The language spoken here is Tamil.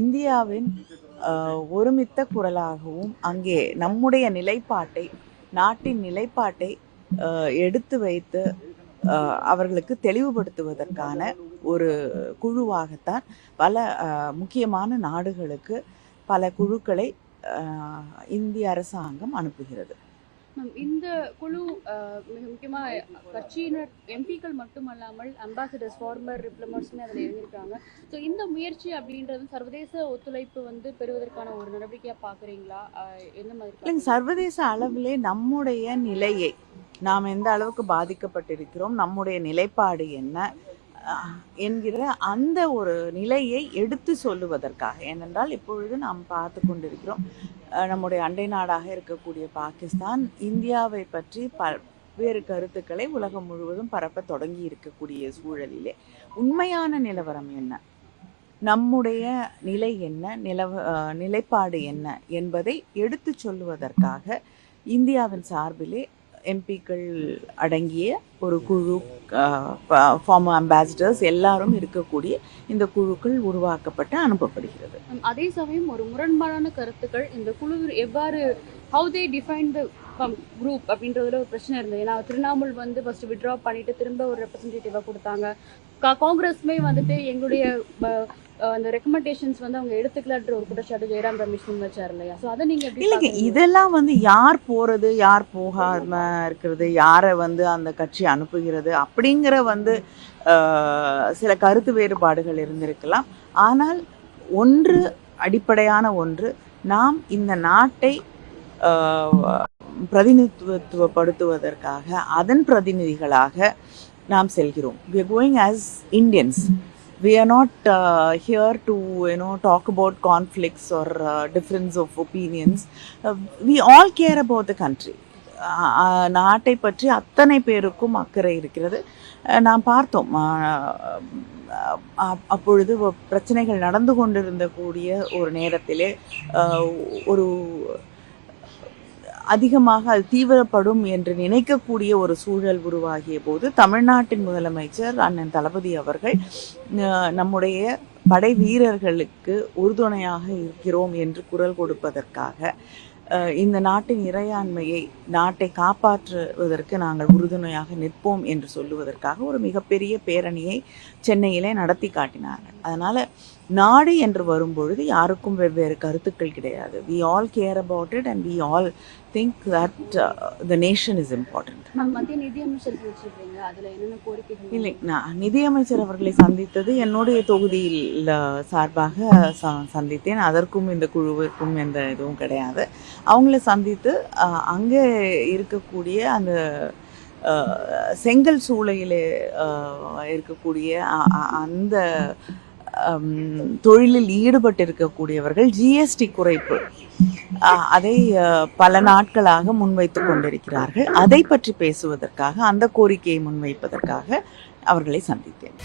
இந்தியாவின் ஒருமித்த குரலாகவும் அங்கே நம்முடைய நிலைப்பாட்டை, நாட்டின் நிலைப்பாட்டை எடுத்து வைத்து அவர்களுக்கு தெளிவுபடுத்துவதற்கான ஒரு குழுவாகத்தான் பல முக்கியமான நாடுகளுக்கு பல குழுக்களை இந்திய அரசாங்கம் அனுப்புகிறது. இந்த குழு மிக முக்கியமாக கட்சியினர் எம்பிக்கள் மட்டுமல்லாமல் அம்பாசிடர்ஸ், ஃபார்மர் டிப்ளமேட்ஸுமே அதில் இருந்திருக்காங்க. ஸோ இந்த முயற்சி அப்படின்றது சர்வதேச ஒத்துழைப்பு பெறுவதற்கான ஒரு நடவடிக்கையாக பார்க்குறீங்களா? எந்த மாதிரி? இல்லைங்க, சர்வதேச அளவிலே நம்முடைய நிலையை, நாம் எந்த அளவுக்கு பாதிக்கப்பட்டிருக்கிறோம், நம்முடைய நிலைப்பாடு என்ன என்கிற அந்த ஒரு நிலையை எடுத்து சொல்லுவதற்காக. ஏனென்றால் இப்பொழுது நாம் பார்த்து கொண்டிருக்கிறோம், நம்முடைய அண்டை நாடாக இருக்கக்கூடிய பாகிஸ்தான் இந்தியாவை பற்றி பல்வேறு கருத்துக்களை உலகம் முழுவதும் பரப்ப தொடங்கி இருக்கக்கூடிய சூழலிலே உண்மையான நிலவரம் என்ன, நம்முடைய நிலை என்ன, நிலைப்பாடு என்ன என்பதை எடுத்து சொல்லுவதற்காக இந்தியாவின் சார்பிலே எம்பிக்கள் அடங்கிய ஒரு குழு, ஃபார்மர் அம்பாசிடர்ஸ் எல்லாரும் இருக்கக்கூடிய இந்த குழுக்கள் உருவாக்கப்பட்டு அனுப்பப்படுகிறது. அதே சமயம் ஒரு முரண்பாடான கருத்துக்கள் இந்த குழு எவ்வாறு how they define the group அப்படின்றதுல ஒரு பிரச்சனை இருந்தது. ஏன்னா திரிணாமுல் ஃபர்ஸ்ட் வித்ட்ரா பண்ணிட்டு திரும்ப ஒரு ரெப்ரஸன்டேட்டிவாக கொடுத்தாங்க. காங்கிரஸ்மே எங்களுடைய அந்த ரெக்கமெண்டேஷன்ஸ் அவங்க எடுத்துக்கலான்ற ஒரு குற்றச்சாட்டு ஜெயராம் ரமேஷ் வச்சார் இல்லையா? ஸோ அதை நீங்கள் இல்லைங்க, இதெல்லாம் யார் போகிறது, யார் போகாம இருக்கிறது, யாரை அந்த கட்சி அனுப்புகிறது அப்படிங்கிற சில கருத்து வேறுபாடுகள் இருந்திருக்கலாம். ஆனால் ஒன்று, அடிப்படையான ஒன்று, நாம் இந்த நாட்டை பிரதிநிதித்துவப்படுத்துவதற்காக அதன் பிரதிநிதிகளாக நாம் செல்கிறோம். We are going as Indians. We are not here to talk about conflicts or difference of opinions. We all care about the country. நாட்டை பற்றி அத்தனை பேருக்கும் அக்கறை இருக்கிறது. நாம் பார்த்தோம், அப்பொழுது பிரச்சனைகள் நடந்து கொண்டிருந்த கூடிய ஒரு நேரத்திலே ஒரு அதிகமாக அது தீவிரப்படும் என்று நினைக்கக்கூடிய ஒரு சூழல் உருவாகிய போது தமிழ்நாட்டின் முதலமைச்சர் அண்ணன் தளபதி அவர்கள் நம்முடைய படை வீரர்களுக்கு உறுதுணையாக இருக்கிறோம் என்று குரல் கொடுப்பதற்காக, இந்த நாட்டின் இறையாண்மையை, நாட்டை காப்பாற்றுவதற்கு நாங்கள் உறுதுணையாக நிற்போம் என்று சொல்லுவதற்காக ஒரு மிகப்பெரிய பேரணியை சென்னையிலே நடத்தி காட்டினார்கள். அதனால் நாடு என்று வரும்பொழுது யாருக்கும் வெவ்வேறு கருத்துக்கள் கிடையாது. We all care about it and we all think that the nation is important. இல்லை, நான் நிதியமைச்சர் அவர்களை சந்தித்தது என்னுடைய தொகுதியில் சார்பாக சந்தித்தேன். அதற்கும் இந்த குழுவிற்கும் எந்த இதுவும் கிடையாது. அவங்கள சந்தித்து அங்கே இருக்கக்கூடிய அந்த செங்கல் சூளையிலே இருக்கக்கூடிய அந்த தொழிலில் ஈடுபட்டிருக்கக்கூடியவர்கள் ஜிஎஸ்டி குறைப்பு அதை பல நாட்களாக முன்வைத்து கொண்டிருக்கிறார்கள். அதை பற்றி பேசுவதற்காக, அந்த கோரிக்கையை முன்வைப்பதற்காக அவர்களை சந்தித்தேன்.